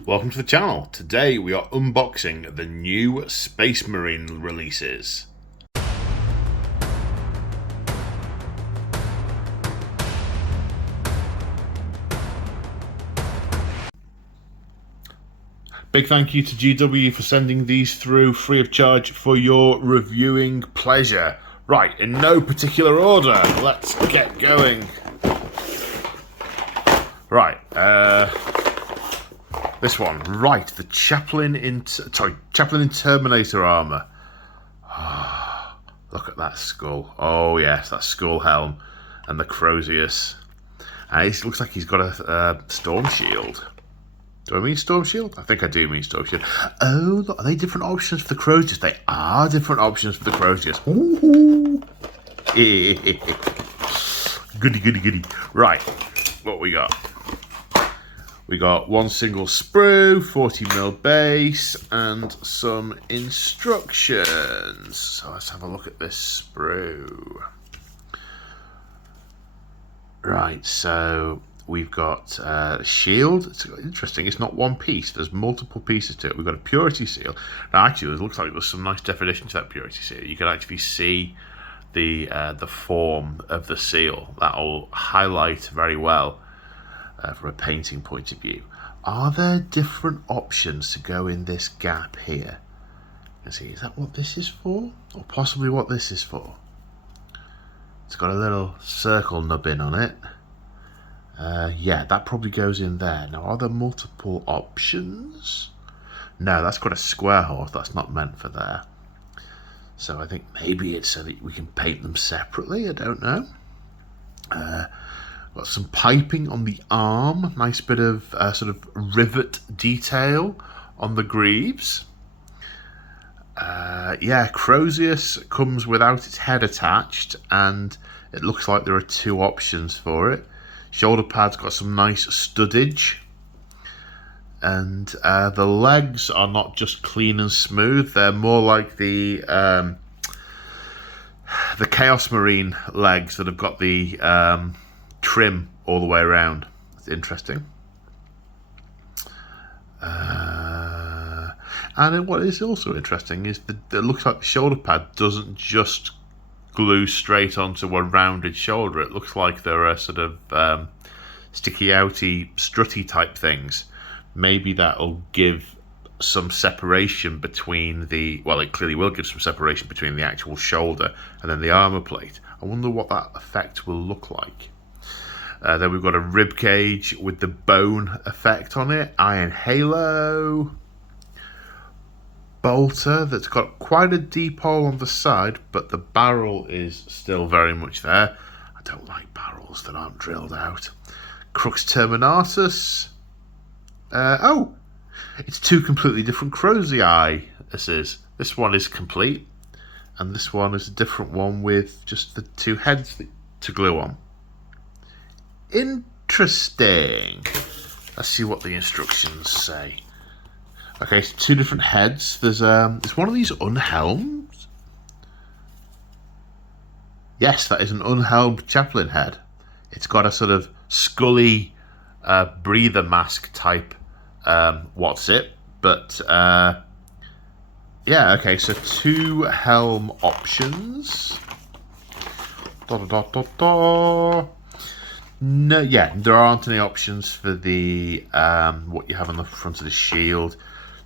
Welcome to the channel. Today we are unboxing the new Space Marine releases. Big thank you to GW for sending these through free of charge for your reviewing pleasure. Right, in no particular order, let's get going. Right, this one, right, the chaplain in Terminator armor. Oh, look at that skull. Oh yes, that skull helm and the Crozius. And it looks like he's got a storm shield. Do I mean storm shield? I think I do mean storm shield. Oh, look, are they different options for the Crozius? They are different options for the Crozius. Ooh. Goody, goody, goody. Right, what we got? We got one single sprue, 40mm base, and some instructions. So let's have a look at this sprue. Right, so we've got a shield. It's interesting, it's not one piece. There's multiple pieces to it. We've got a purity seal. Now actually, it looks like there's some nice definition to that purity seal. You can actually see the form of the seal. That'll highlight very well from a painting point of view. Are there different options to go in this gap here? Let's see, is that what this is for? Or possibly what this is for? It's got a little circle nubbin on it. Yeah, that probably goes in there. Now, are there multiple options? No, that's got a square hole. That's not meant for there. So I think maybe it's so that we can paint them separately. I don't know. Got some piping on the arm. Nice bit of sort of rivet detail on the greaves. Yeah, Crozius comes without its head attached, and it looks like there are two options for it. Shoulder pad's got some nice studdage, and the legs are not just clean and smooth. They're more like the Chaos Marine legs that have got the trim all the way around. It's interesting. And what is also interesting is that it looks like the shoulder pad doesn't just glue straight onto a rounded shoulder. It looks like there are sort of sticky outy, strutty type things. Maybe that'll give some separation between the, well, it clearly will give some separation between the actual shoulder and then the armor plate. I wonder what that effect will look like. Then we've got a rib cage with the bone effect on it. Iron halo. Bolter that's got quite a deep hole on the side, but the barrel is still very much there. I don't like barrels that aren't drilled out. Crux Terminatus. Oh, it's two completely different Crozii. This one is complete, and this one is a different one with just the two heads to glue on. Interesting. Let's see what the instructions say. Okay, so two different heads. There's one of these unhelmed. Yes, that is an unhelmed chaplain head. It's got a sort of scully breather mask type what's it, but yeah, okay, so two helm options. No, yeah, there aren't any options for the what you have on the front of the shield.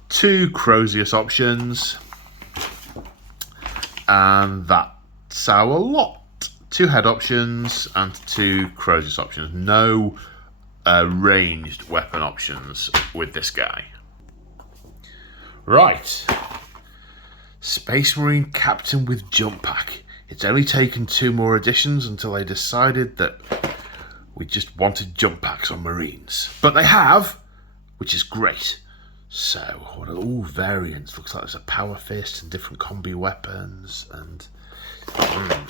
Two Crozius options, and that's our lot. Two head options and two Crozius options. No ranged weapon options with this guy. Right, Space Marine Captain with Jump Pack. It's only taken 2 more editions until they decided that we just wanted jump packs on Marines, but they have, which is great. So, what are all variants? Looks like there's a power fist and different combi weapons, and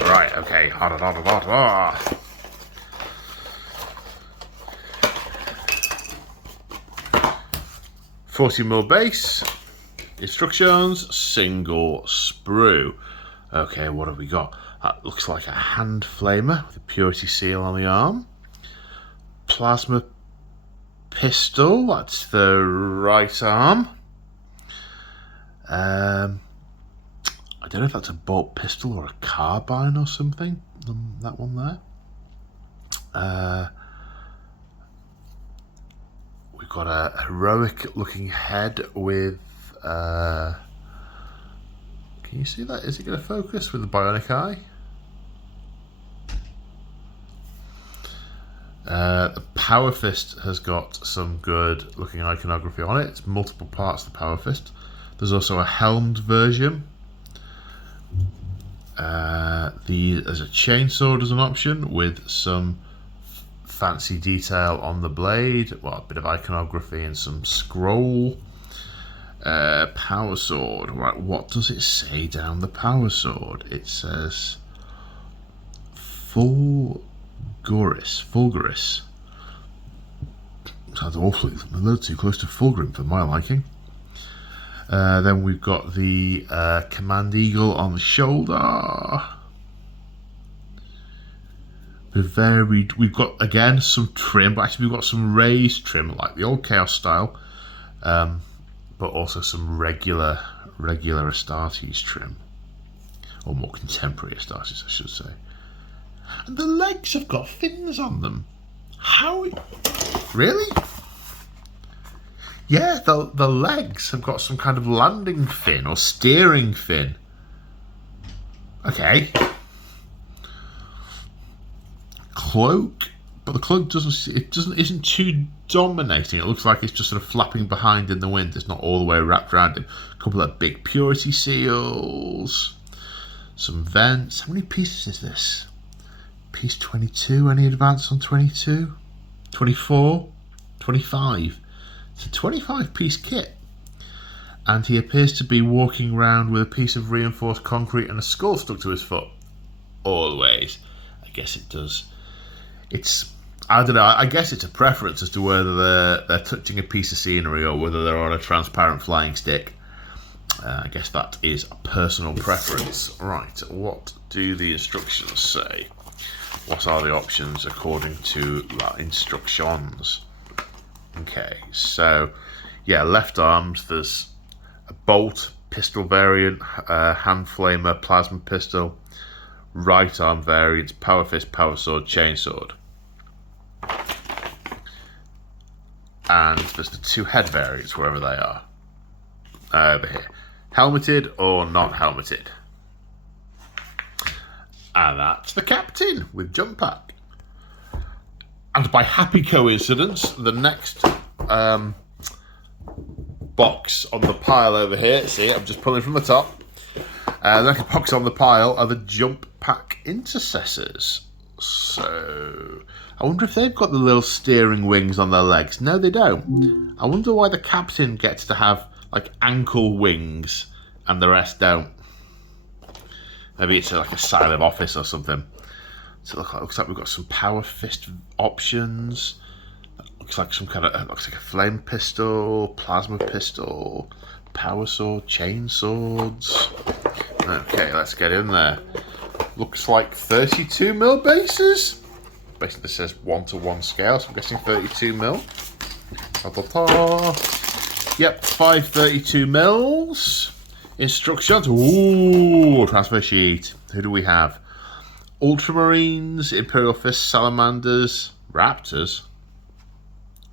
right, okay. 40mm base, instructions, single sprue. Okay, what have we got? That looks like a hand flamer with a purity seal on the arm. Plasma pistol. That's the right arm. I don't know if that's a bolt pistol or a carbine or something. That one there. We've got a heroic-looking head with. Can you see that? Is it going to focus with the bionic eye? The Power Fist has got some good looking iconography on it. It's multiple parts of the Power Fist. There's also a helmed version. There's a chainsaw as an option with some fancy detail on the blade. Well, a bit of iconography and some scroll. Power sword. Right, what does it say down the power sword? It says Fulguris. Sounds awfully a little too close to Fulgrim for my liking. Then we've got the Command Eagle on the shoulder. We've got again some trim, but actually we've got some raised trim like the old Chaos style, but also some regular Astartes trim, or more contemporary Astartes, I should say. And the legs have got fins on them. How? Really? Yeah, the legs have got some kind of landing fin or steering fin. Okay. Cloak, but the cloak isn't too dominating. It looks like it's just sort of flapping behind in the wind. It's not all the way wrapped around him. A couple of big purity seals, some vents. How many pieces is this? Piece 22. Any advance on 22? 24? 25. It's a 25-piece kit. And he appears to be walking around with a piece of reinforced concrete and a skull stuck to his foot. Always. I guess it does. I don't know, I guess it's a preference as to whether they're touching a piece of scenery or whether they're on a transparent flying stick. I guess that is a personal preference. Right, what do the instructions say? What are the options according to the instructions? Okay, so yeah, left arms, there's a bolt, pistol variant, hand flamer, plasma pistol. Right arm variants, power fist, power sword, chainsword. And there's the two head variants, wherever they are. Over here. Helmeted or not helmeted. And that's the captain with jump pack. And by happy coincidence, the next box on the pile over here, see, I'm just pulling from the top. The next box on the pile are the jump pack intercessors. So, I wonder if they've got the little steering wings on their legs. No, they don't. I wonder why the captain gets to have like ankle wings and the rest don't. Maybe it's like a silent office or something. So it looks like we've got some power fist options. Looks like some kind of looks like a flame pistol, plasma pistol, power sword, chain swords. Okay, let's get in there. Looks like 32mm bases. Basically, this says 1:1 scale, so I'm guessing 32mm. Yep, 5 32mm. Instructions. Ooh, transfer sheet. Who do we have? Ultramarines, Imperial Fist, Salamanders, Raptors.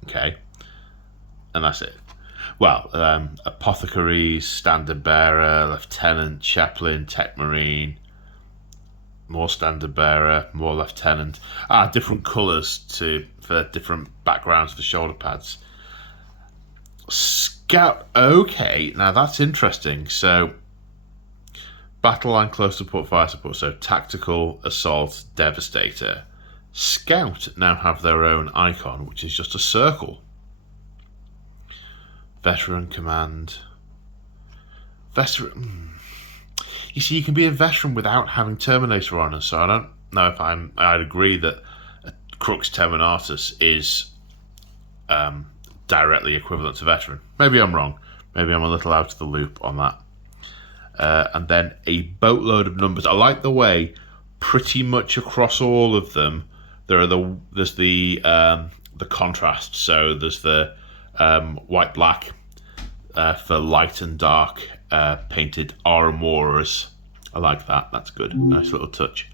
Okay, and that's it. Well, apothecaries, standard bearer, lieutenant, chaplain, tech marine, more standard bearer, more lieutenant. Different colours for different backgrounds for the shoulder pads. Scout. Okay, now that's interesting. So, battle line, close support, fire support. So, tactical, assault, devastator. Scout now have their own icon, which is just a circle. Veteran command. Veteran. You see, you can be a veteran without having Terminator on, and so I don't know if I'd agree that Crux Terminatus is directly equivalent to veteran. Maybe I'm wrong. Maybe I'm a little out of the loop on that. And then a boatload of numbers. I like the way pretty much across all of them there's the the contrast. So there's the white black for light and dark painted armorers. I like that. That's good. Nice little touch.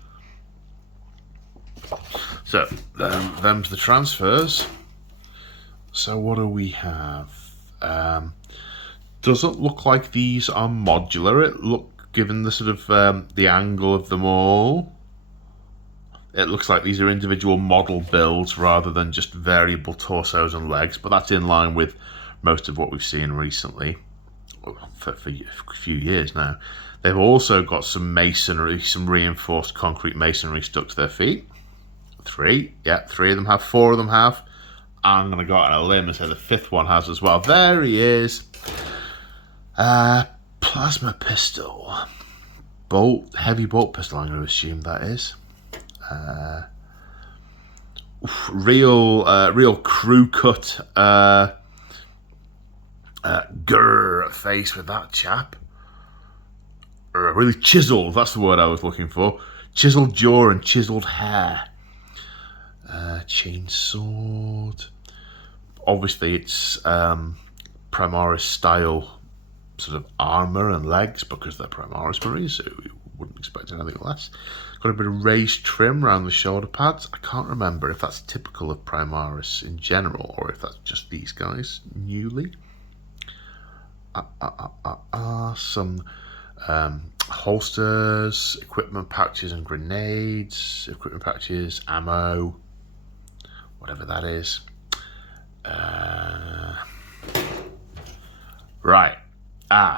So them's the transfers. So what do we have? Doesn't look like these are modular. Given the sort of the angle of them all, it looks like these are individual model builds rather than just variable torsos and legs. But that's in line with most of what we've seen recently for a few years now. They've also got some masonry, some reinforced concrete masonry stuck to their feet. 3 of them have. 4 of them have. I'm going to go out on a limb and say the 5th one has as well. There he is. Plasma pistol. Heavy bolt pistol, I'm going to assume that is. Real crew cut face with that chap. Really chiseled, that's the word I was looking for. Chiseled jaw and chiseled hair. Chainsword. Obviously it's Primaris style sort of armour and legs because they're Primaris Marines, so you wouldn't expect anything less. Got a bit of raised trim around the shoulder pads. I can't remember if that's typical of Primaris in general or if that's just these guys newly. Some holsters, equipment pouches and grenades, equipment pouches, ammo, whatever that is. Right.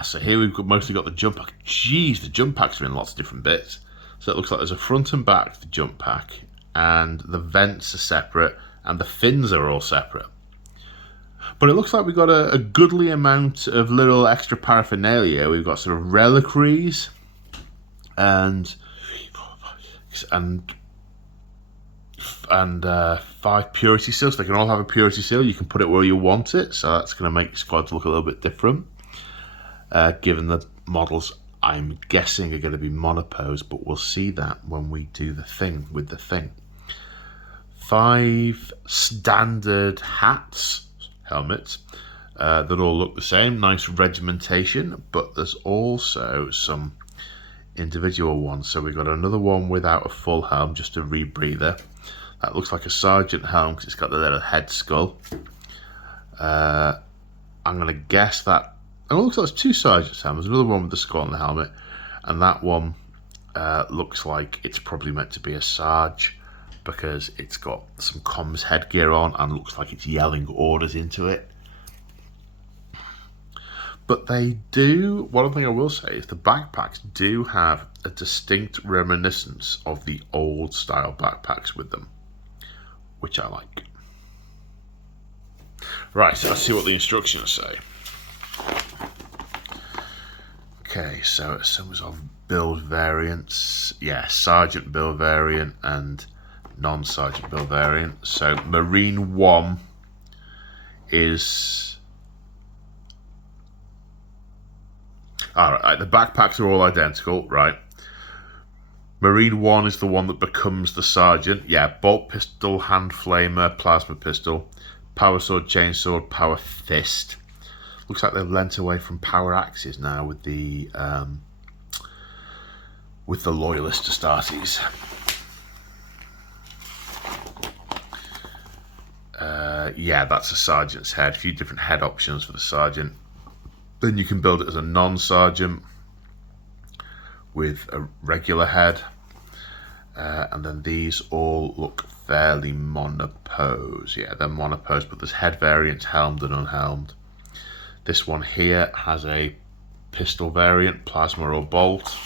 So here we've mostly got the jump pack. Jeez, the jump packs are in lots of different bits. So it looks like there's a front and back to the jump pack, and the vents are separate, and the fins are all separate. But it looks like we've got a goodly amount of little extra paraphernalia. We've got sort of reliquaries and 5 purity seals. They can all have a purity seal. You can put it where you want it, so that's going to make squads look a little bit different. Given the models, I'm guessing, are going to be monopose, but we'll see that when we do the thing with the thing. 5 standard helmets that all look the same. Nice regimentation, but there's also some individual ones. So we've got another one without a full helm, just a rebreather. That looks like a sergeant helm because it's got the little head skull. I'm going to guess that. And it looks like it's 2 sergeant's helms. There's another one with the skull on the helmet, and that one looks like it's probably meant to be a sarge because it's got some comms headgear on and looks like it's yelling orders into it. But they do, one thing I will say is the backpacks do have a distinct reminiscence of the old style backpacks with them, which I like. Right, so let's see what the instructions say. Okay, so it sums of build variants. Yeah, sergeant build variant and non-sergeant build variant. So Marine 1 is... Alright, the backpacks are all identical, right? Marine 1 is the one that becomes the sergeant. Yeah, bolt pistol, hand flamer, plasma pistol, power sword, chainsword, power fist. Looks like they've lent away from power axes now with the loyalist Astartes. Yeah, that's a sergeant's head. A few different head options for the sergeant. Then you can build it as a non-sergeant with a regular head. And then these all look fairly monopose. Yeah, they're monopose, but there's head variants, helmed and unhelmed. This one here has a pistol variant, plasma or bolt.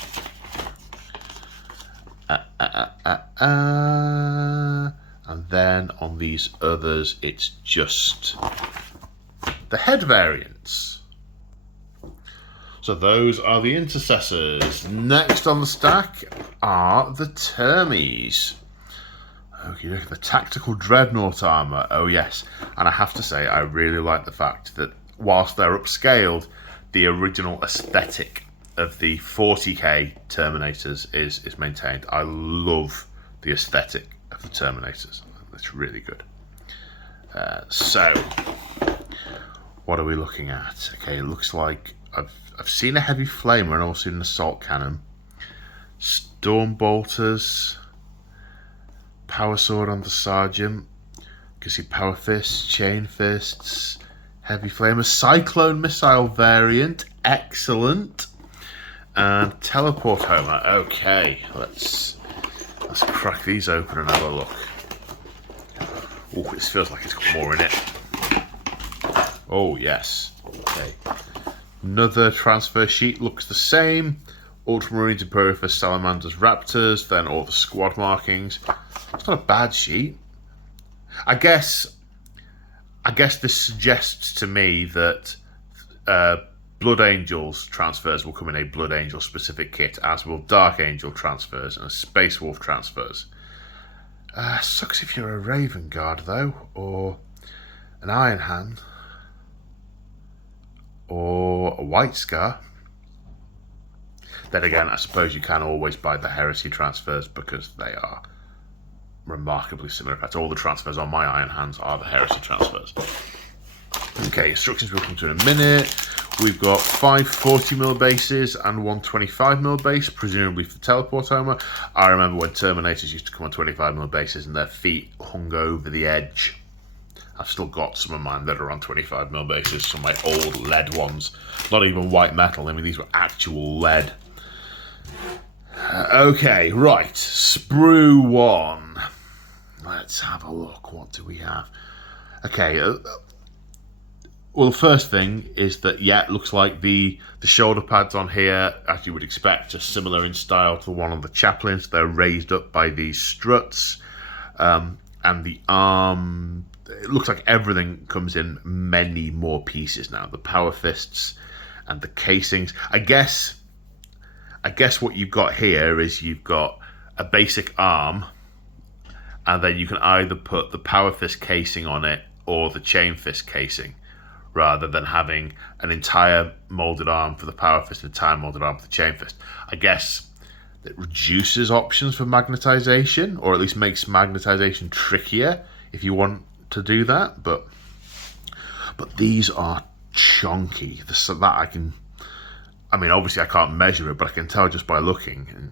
And then on these others, it's just the head variants. So those are the intercessors. Next on the stack are the Termies. Okay, look at the tactical dreadnought armor. Oh yes, and I have to say I really like the fact that whilst they're upscaled, the original aesthetic of the 40k Terminators is maintained. I love the aesthetic of the Terminators. It's really good. So, what are we looking at? Okay, it looks like I've seen a heavy flamer and also seen an assault cannon. Storm bolters. Power sword on the sergeant. You can see power fists, chain fists, heavy flamer, cyclone missile variant. Excellent. And teleport homer. Okay, let's crack these open and have a look. Oh, this feels like it's got more in it. Oh, yes. Okay. Another transfer sheet looks the same. Ultramarines, Imperial Fist, Salamanders, Raptors, then all the squad markings. It's not a bad sheet. I guess this suggests to me that Blood Angels transfers will come in a Blood Angel specific kit, as will Dark Angel transfers and Space Wolf transfers. Sucks if you're a Raven Guard though, or an Iron Hand, or a White Scar. Then again, I suppose you can always buy the Heresy transfers because they are remarkably similar. In fact, all the transfers on my Iron Hands are the Heresy transfers. Okay, instructions we'll come to in a minute. We've got 5 40mm bases and 1 25mm base, presumably for the teleport homer. I remember when Terminators used to come on 25mm bases and their feet hung over the edge. I've still got some of mine that are on 25mm bases, some of my old lead ones. Not even white metal, I mean these were actual lead. Okay, right, Sprue 1. Let's have a look, what do we have? Okay, well, the first thing is that, yeah, it looks like the shoulder pads on here, as you would expect, are similar in style to the one on the chaplains. They're raised up by these struts. And the arm, it looks like everything comes in many more pieces now. The power fists and the casings. I guess what you've got here is you've got a basic arm, and then you can either put the power fist casing on it or the chain fist casing, rather than having an entire molded arm for the power fist and an entire molded arm for the chain fist. I guess it reduces options for magnetization, or at least makes magnetization trickier if you want to do that. But these are chunky. I mean, obviously I can't measure it, but I can tell just by looking, and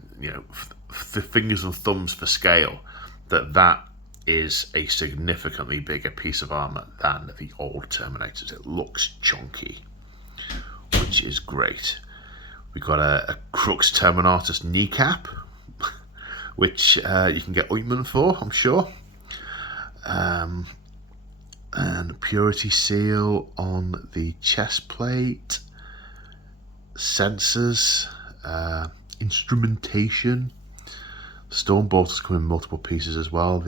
the fingers and thumbs for scale, that is a significantly bigger piece of armor than the old Terminators. It looks chunky, which is great. We've got a Crux Terminatus kneecap, which you can get ointment for, I'm sure. And a Purity Seal on the chest plate. Sensors, instrumentation. Storm bolters come in multiple pieces as well.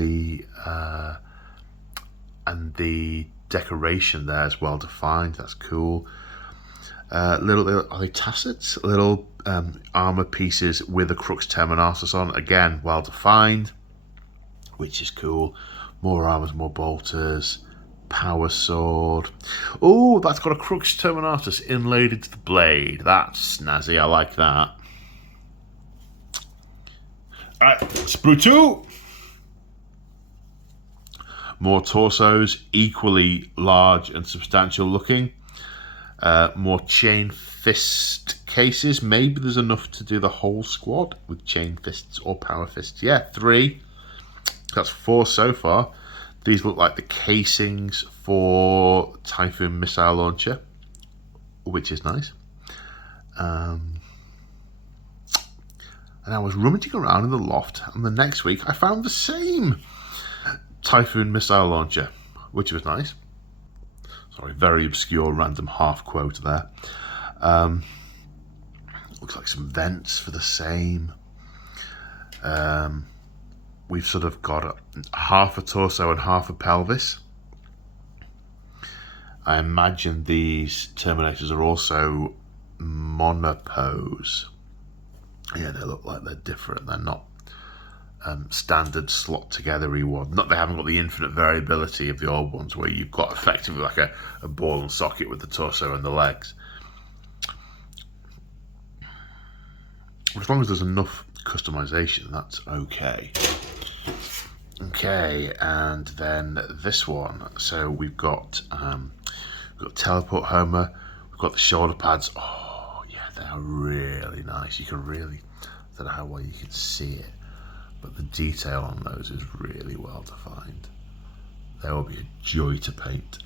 And the decoration there is well defined. That's cool. Little are they tassets? Little armor pieces with a Crux Terminatus on. Again, well defined, which is cool. More armors, more bolters. Power sword. Oh, that's got a Crux Terminatus inlaid into the blade. That's snazzy. I like that. Alright, Sprue 2. More torsos, equally large and substantial looking. More chain fist cases. Maybe there's enough to do the whole squad with chain fists or power fists. Yeah, 3. That's 4 so far. These look like the casings for Typhoon missile launcher, which is nice. And I was rummaging around in the loft, and the next week I found the same Typhoon missile launcher, which was nice. Sorry, very obscure random half quote there. Looks like some vents for the same. We've sort of got half a torso and half a pelvis. I imagine these Terminators are also monopose. Yeah, they look like they're different. They're not standard slot together-y one. Not they haven't got the infinite variability of the old ones where you've got effectively like a ball and socket with the torso and the legs. As long as there's enough customization, that's okay. Okay, and then this one. So we've got teleport Homer. We've got the shoulder pads. Oh yeah, they are really nice. You can really, I don't know how well you can see it, but the detail on those is really well defined. They will be a joy to paint.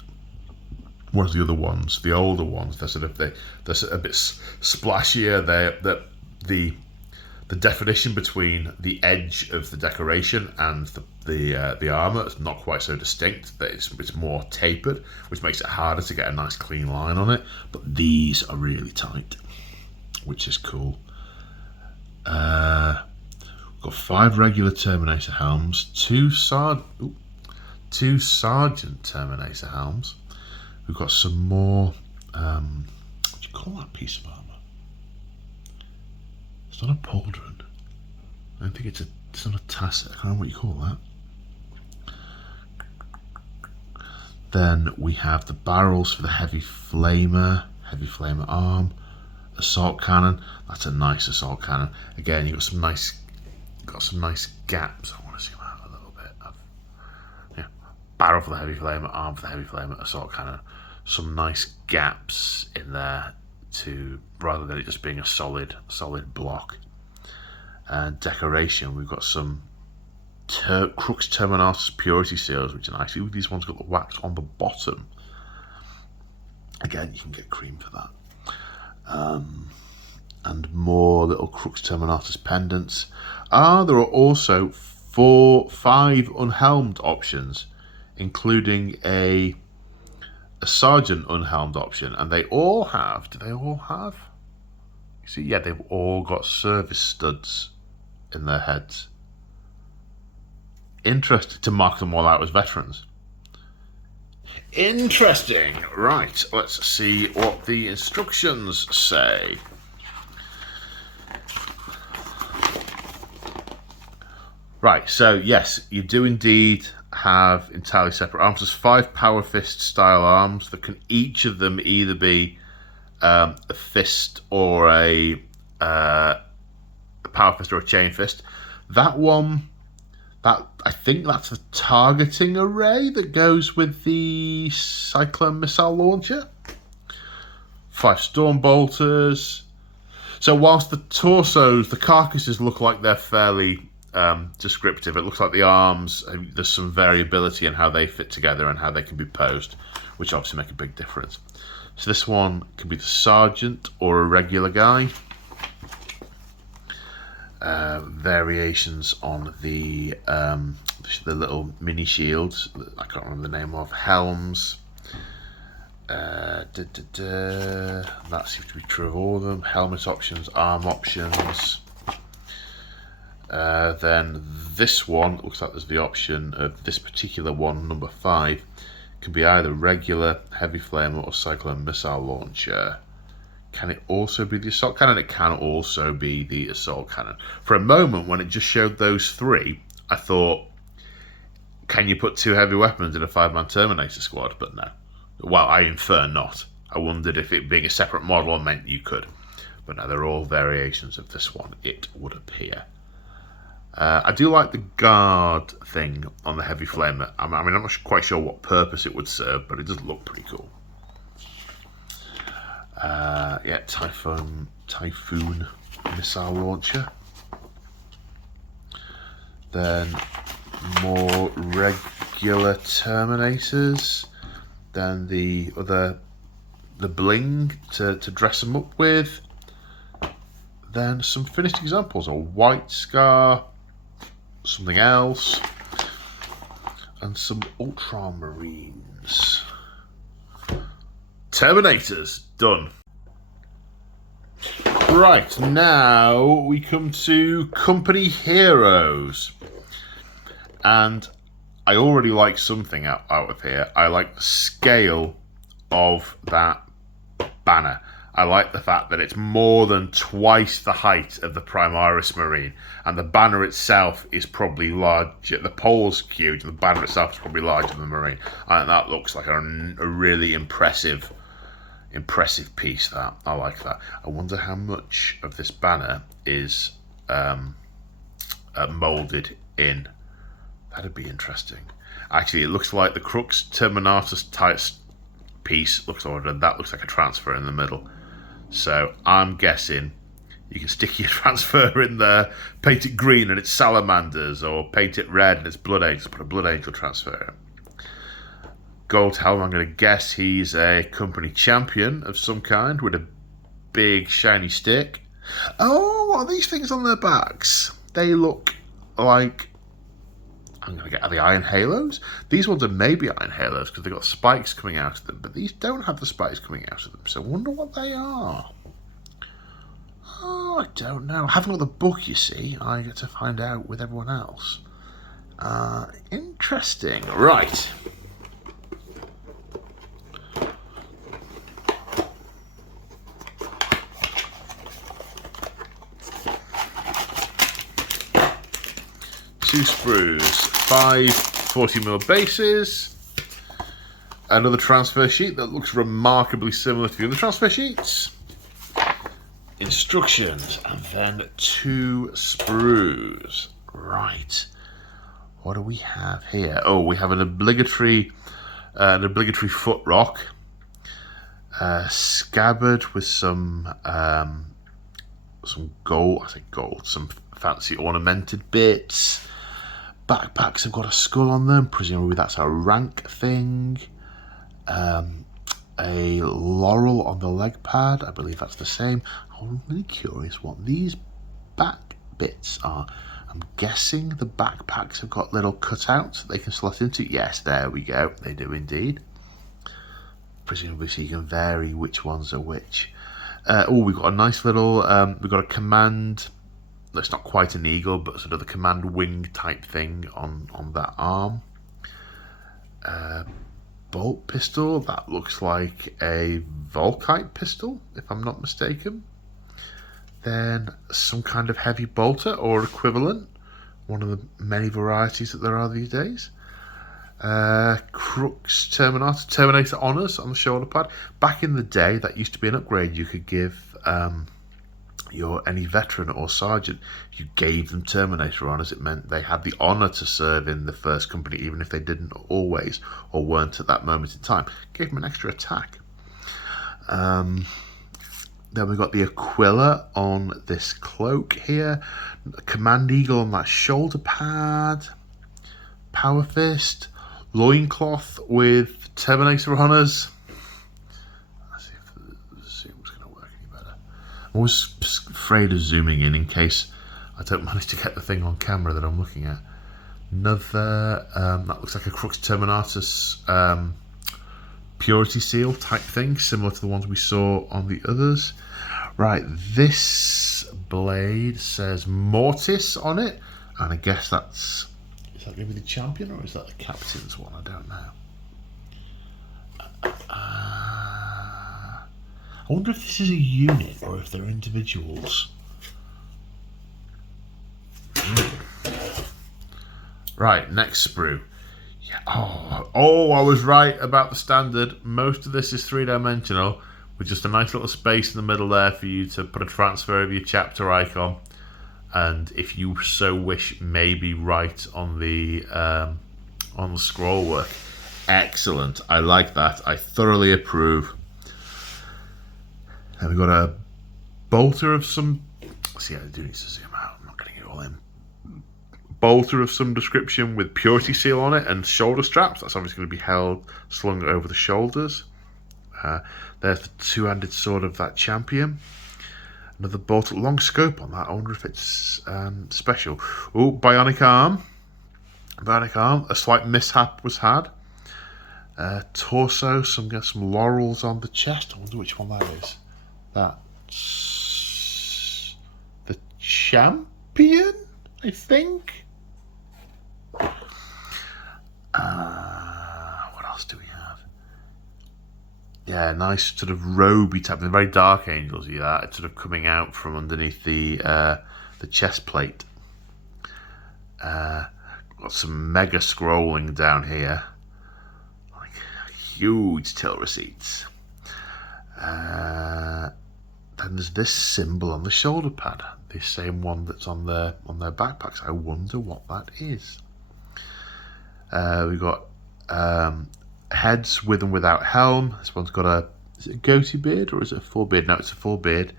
Whereas the other ones, the older ones, they're a bit splashier. The definition between the edge of the decoration and the armor is not quite so distinct. That it's more tapered, which makes it harder to get a nice clean line on it. But these are really tight, which is cool. We've got 5 regular Terminator helms, 2 Sergeant Terminator helms. We've got some more. What do you call that piece of armor? It's not a pauldron. I don't think it's not a tasset. I can't remember what you call that. Then we have the barrels for the heavy flamer arm, assault cannon. That's a nice assault cannon. Again, you've got some nice gaps. I want to zoom out a little bit. Barrel for the heavy flamer, arm for the heavy flamer, assault cannon. Some nice gaps in there rather than it just being a solid block. And decoration, we've got some Crux Terminatus purity seals, which are nice. These ones got the wax on the bottom. Again, you can get cream for that. And more little Crux Terminatus pendants. There are also 5 unhelmed options, including a sergeant unhelmed option, and they all have. Do they all have? You see, yeah, they've all got service studs in their heads. Interesting, to mark them all out as veterans. Interesting. Right, let's see what the instructions say. Right, so yes, you do indeed have entirely separate arms. There's 5 power fist style arms that can each of them either be a fist or a power fist or a chain fist. That one, I think that's the targeting array that goes with the cyclone missile launcher. 5 storm bolters. So whilst the torsos, the carcasses look like they're fairly descriptive, it looks like the arms, there's some variability in how they fit together and how they can be posed, which obviously make a big difference. So this one can be the sergeant or a regular guy. Variations on the little mini shields, I can't remember the name of, helms. That seems to be true of all of them. Helmet options, arm options. Then this one, looks like there's the option of this particular one, number 5, can be either regular, heavy flamer or cyclone missile launcher. Can it also be the assault cannon? It can also be the assault cannon. For a moment, when it just showed those 3, I thought, can you put 2 heavy weapons in a 5-man Terminator squad? But no. Well, I infer not. I wondered if it being a separate model meant you could. But no, they're all variations of this one, it would appear. I do like the guard thing on the heavy flamer. I mean, I'm not quite sure what purpose it would serve, but it does look pretty cool. Yeah, Typhoon missile launcher. Then more regular Terminators. Then the bling to dress them up with. Then some finished examples: a white scar, something else, and some ultramarines. Terminators done. Right, now we come to company heroes, and I already like something out of here. I like the scale of that banner. I like the fact that it's more than twice the height of the Primaris Marine, and the banner itself is probably larger. The pole's huge, the banner itself is probably larger than the Marine. I think that looks like a really impressive piece. That I like that. I wonder how much of this banner is molded in That'd be interesting. Actually, it looks like the Crux Terminatus type piece looks ordered. That looks like a transfer in the middle. So I'm guessing you can stick your transfer in there, paint it green and it's salamanders, or paint it red and it's blood angels. Put a blood angel transfer in. Gold helm, I'm going to guess he's a company champion of some kind with a big shiny stick. Oh, what are these things on their backs? They look like, I'm going to get, are they iron halos? These ones are maybe iron halos because they've got spikes coming out of them, but these don't have the spikes coming out of them, so I wonder what they are. Oh, I don't know. I haven't got the book, you see. I get to find out with everyone else. Interesting. Right. Two sprues, 5 40mm bases, another transfer sheet that looks remarkably similar to the other transfer sheets, instructions, and then 2 sprues. Right, what do we have here? Oh, we have an obligatory foot rock, scabbard with some gold. I say gold, some fancy ornamented bits. Backpacks have got a skull on them, presumably that's a rank thing. A laurel on the leg pad, I believe that's the same. I'm really curious what these back bits are. I'm guessing the backpacks have got little cutouts they can slot into. Yes, there we go, they do indeed. Presumably so you can vary which ones are which. Oh, we've got a nice little, we've got a command. It's not quite an eagle, but sort of the command wing type thing on that arm. Bolt pistol, that looks like a Volkite pistol, if I'm not mistaken. Then some kind of heavy bolter or equivalent, one of the many varieties that there are these days. Crux Terminator Honours on the shoulder pad. Back in the day, that used to be an upgrade you could give any veteran or sergeant. You gave them Terminator Honours. It meant they had the honour to serve in the first company, even if they didn't always or weren't at that moment in time. Gave them an extra attack. Then we've got the Aquila on this cloak here, Command Eagle on that shoulder pad, Power Fist, loincloth with Terminator Honours. I'm always afraid of zooming in case I don't manage to get the thing on camera that I'm looking at. Another, that looks like a Crux Terminatus purity seal type thing, similar to the ones we saw on the others. Right, this blade says Mortis on it, and I guess that's, is that going to be the champion or is that the captain's one? I don't know. I wonder if this is a unit or if they're individuals. Right, next sprue. Yeah. Oh, I was right about the standard. Most of this is 3-dimensional with just a nice little space in the middle there for you to put a transfer of your chapter icon, and if you so wish, maybe write on the scroll work. Excellent. I like that. I thoroughly approve. And we've got a bolter of some. See, I do need to zoom out. I'm not getting it all in. Bolter of some description with purity seal on it and shoulder straps. That's obviously going to be slung over the shoulders. There's the two-handed sword of that champion. Another bolter, long scope on that. I wonder if it's special. Oh, bionic arm. Bionic arm. A slight mishap was had. Torso. Some laurels on the chest. I wonder which one that is. That's the champion, I think. What else do we have? Yeah, nice sort of roby type, the very dark angels. Yeah, it's sort of coming out from underneath the chest plate. Got some mega scrolling down here, like huge till receipts. Then there's this symbol on the shoulder pad, the same one that's on their backpacks. I wonder what that is. We've got heads with and without helm. This one's got a, is it a goatee beard or is it a full beard? No, it's a full beard.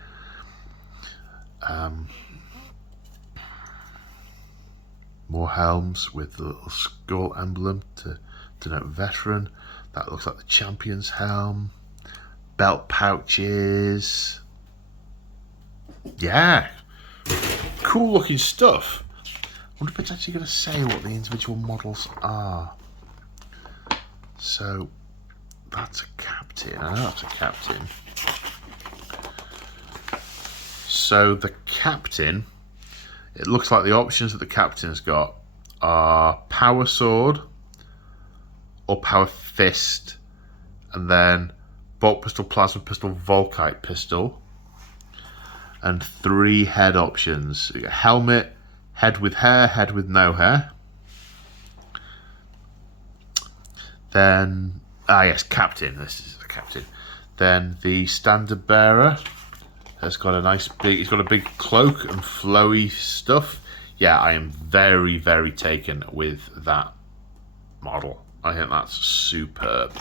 More helms with the little skull emblem to denote veteran. That looks like the champion's helm. Belt pouches. Yeah, cool looking stuff. I wonder if it's actually going to say what the individual models are. So that's a captain. I know that's a captain. So the captain, it looks like the options that the captain's got are power sword or power fist, and then bolt pistol, plasma pistol, volkite pistol, and 3 head options. You got helmet, head with hair, head with no hair. Then, yes, captain. This is the captain. Then the standard bearer has got a nice big, he's got a big cloak and flowy stuff. Yeah, I am very, very taken with that model. I think that's superb.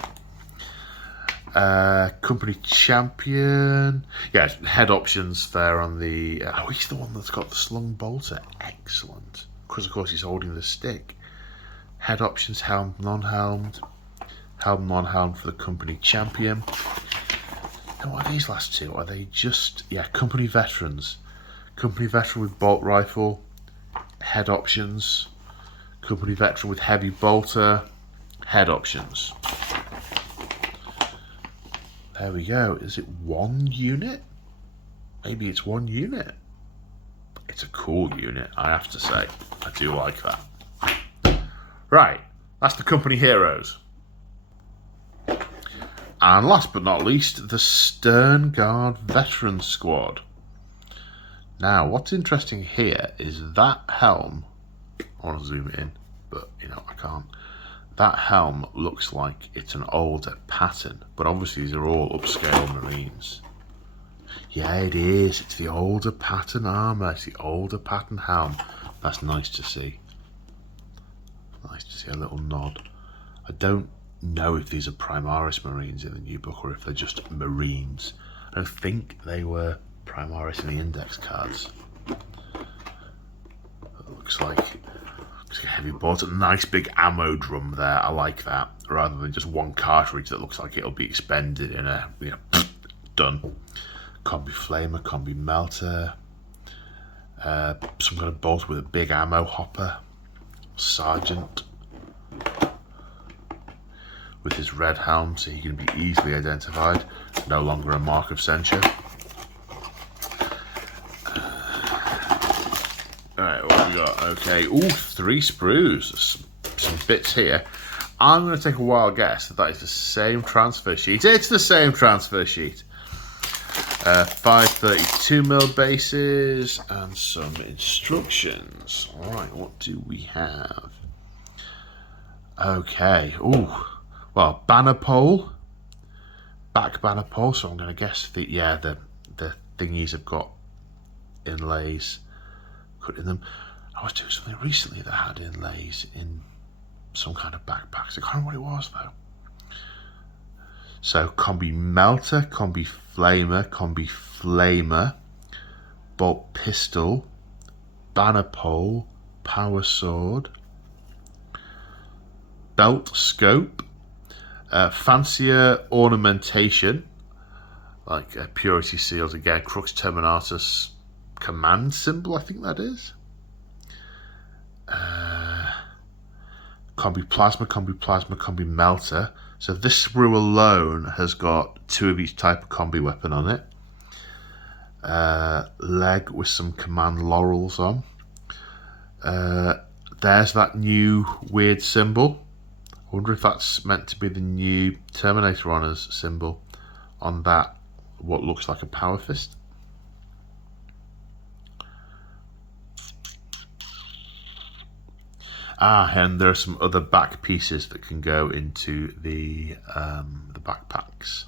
Company champion. Yeah, head options there on the... oh, he's the one that's got the slung bolter. Excellent. Because, of course, he's holding the stick. Head options, helm, non-helmed. Helm, non-helmed for the company champion. And what are these last two? Are they just... yeah, company veterans. Company veteran with bolt rifle. Head options. Company veteran with heavy bolter. Head options. There we go. Is it 1 unit? Maybe it's 1 unit. It's a cool unit, I have to say. I do like that. Right, that's the company heroes. And last but not least, the Sternguard Veteran Squad. Now, what's interesting here is that helm. I want to zoom it in, but you know, I can't. That helm looks like it's an older pattern, but obviously these are all upscale Marines. Yeah, it is. It's the older pattern armour. It's the older pattern helm. That's nice to see. Nice to see a little nod. I don't know if these are Primaris Marines in the new book or if they're just Marines. I don't think they were Primaris in the index cards. It looks like a heavy bolt, a nice big ammo drum there. I like that, rather than just one cartridge that looks like it'll be expended in a, you know, done. Combi flamer, combi melter, some kind of bolt with a big ammo hopper. Sergeant with his red helm, so he can be easily identified. No longer a mark of censure. Alright, what have we got? Okay, ooh, 3 sprues. Some bits here. I'm going to take a wild guess that is the same transfer sheet. It's the same transfer sheet. 532mm bases and some instructions. Alright, what do we have? Okay, ooh. Well, banner pole. Back banner pole, so I'm going to guess the thingies have got inlays cut in them. I was doing something recently that had inlays in some kind of backpacks. I can't remember what it was though. So combi melter, combi flamer, bolt pistol, banner pole, power sword, belt scope, fancier ornamentation, like purity seals again, Crux Terminatus command symbol, I think that is. Combi plasma, combi melter. So this sprue alone has got 2 of each type of combi weapon on it. Leg with some command laurels on. There's that new weird symbol. I wonder if that's meant to be the new Terminator Honours symbol on that, what looks like a power fist. And there are some other back pieces that can go into the backpacks.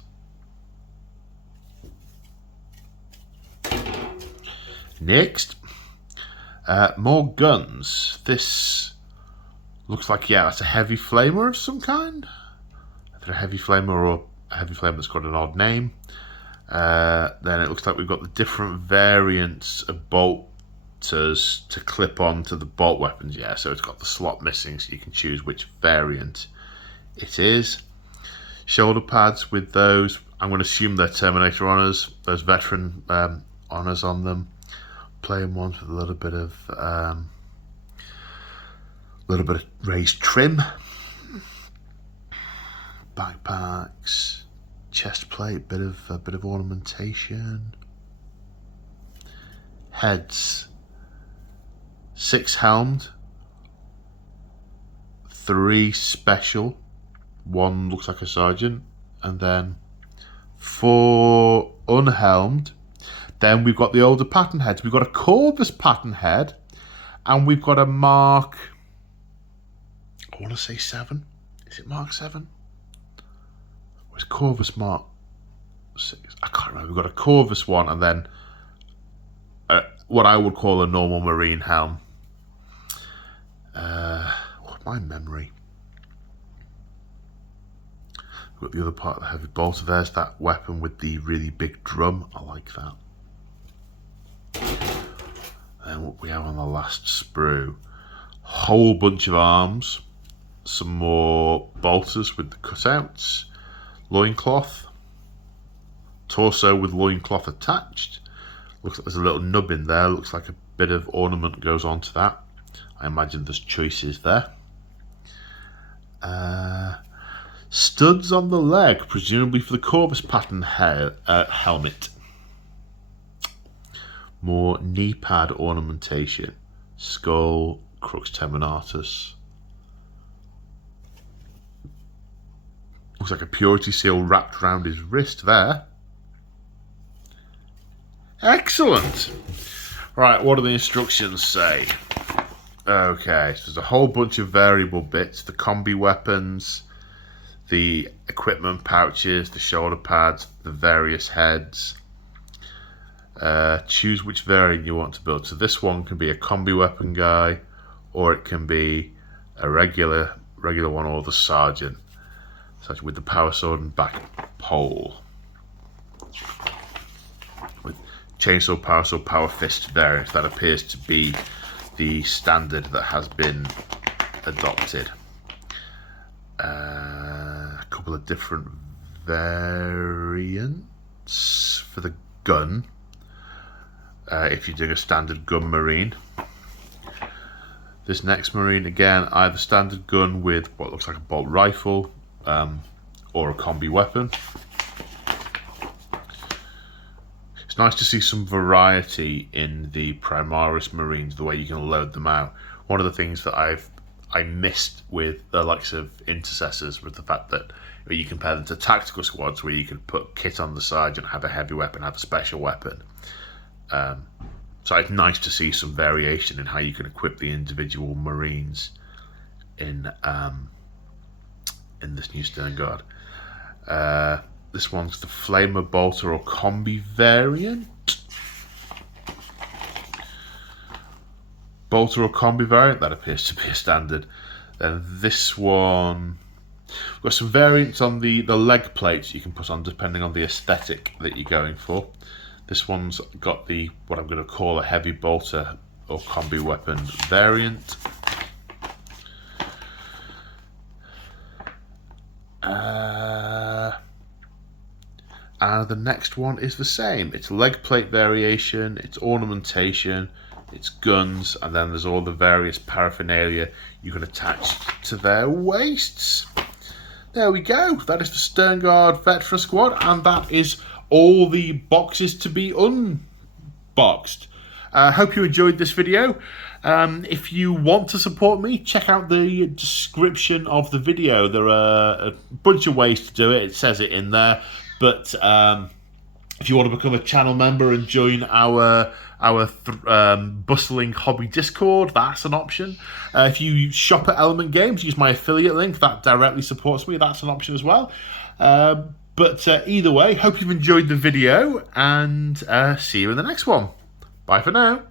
Next, more guns. This Looks like, yeah, that's a heavy flamer of some kind. Either a heavy flamer or a heavy flamer that's got an odd name. Then it looks like we've got the different variants of bolters to clip on to the bolt weapons. Yeah, so it's got the slot missing, so you can choose which variant it is. Shoulder pads with those, I'm going to assume they're Terminator honours, those veteran honours on them. Plain ones with a little bit of raised trim. Backpacks, chest plate, bit of ornamentation. Heads, 6 helmed, 3 special, 1 looks like a sergeant, and then 4 unhelmed. Then we've got the older pattern heads. We've got a Corvus pattern head, and we've got a Mark, I want to say 7. Is it Mark 7? Or is Corvus Mark 6? I can't remember. We've got a Corvus one, and then what I would call a normal marine helm. My memory. We've got the other part of the heavy bolter. There's that weapon with the really big drum. I like that. And what we have on the last sprue, whole bunch of arms, some more bolters with the cutouts, loincloth, torso with loincloth attached. Looks like there's a little nub in there. Looks like a bit of ornament goes onto that. I imagine there's choices there. Studs on the leg, presumably for the Corvus pattern helmet. More knee pad ornamentation. Skull, Crux Terminatus. Looks like a purity seal wrapped around his wrist there. Excellent. Right, what do the instructions say? Okay, so there's a whole bunch of variable bits. The combi weapons, the equipment pouches, the shoulder pads, the various heads. Choose which variant you want to build. So this one can be a combi weapon guy, or it can be a regular one, or the sergeant. So with the power sword and back pole. With chainsaw, power sword, power fist variant. That appears to be the standard that has been adopted. A couple of different variants for the gun. If you're doing a standard gun marine. This next marine, again, either standard gun with what looks like a bolt rifle, or a combi weapon. It's nice to see some variety in the Primaris Marines, the way you can load them out. One of the things that I missed with the likes of intercessors was the fact that you compare them to tactical squads where you can put kit on the sergeant, have a heavy weapon, have a special weapon. So it's nice to see some variation in how you can equip the individual Marines in this new Sternguard. This one's the Flamer Bolter or Combi variant. Bolter or Combi variant, that appears to be a standard. Then this one, we've got some variants on the leg plates you can put on depending on the aesthetic that you're going for. This one's got the, what I'm going to call a heavy bolter or combi weapon variant. And the next one is the same. It's leg plate variation, it's ornamentation, it's guns, and then there's all the various paraphernalia you can attach to their waists. There we go. That is the Sternguard Veteran Squad, and that is all the boxes to be unboxed. I hope you enjoyed this video. If you want to support me, check out the description of the video. There are a bunch of ways to do it. It says it in there. But if you want to become a channel member and join our bustling hobby Discord, that's an option. If you shop at Element Games, use my affiliate link. That directly supports me. That's an option as well. But either way, hope you've enjoyed the video, and see you in the next one. Bye for now.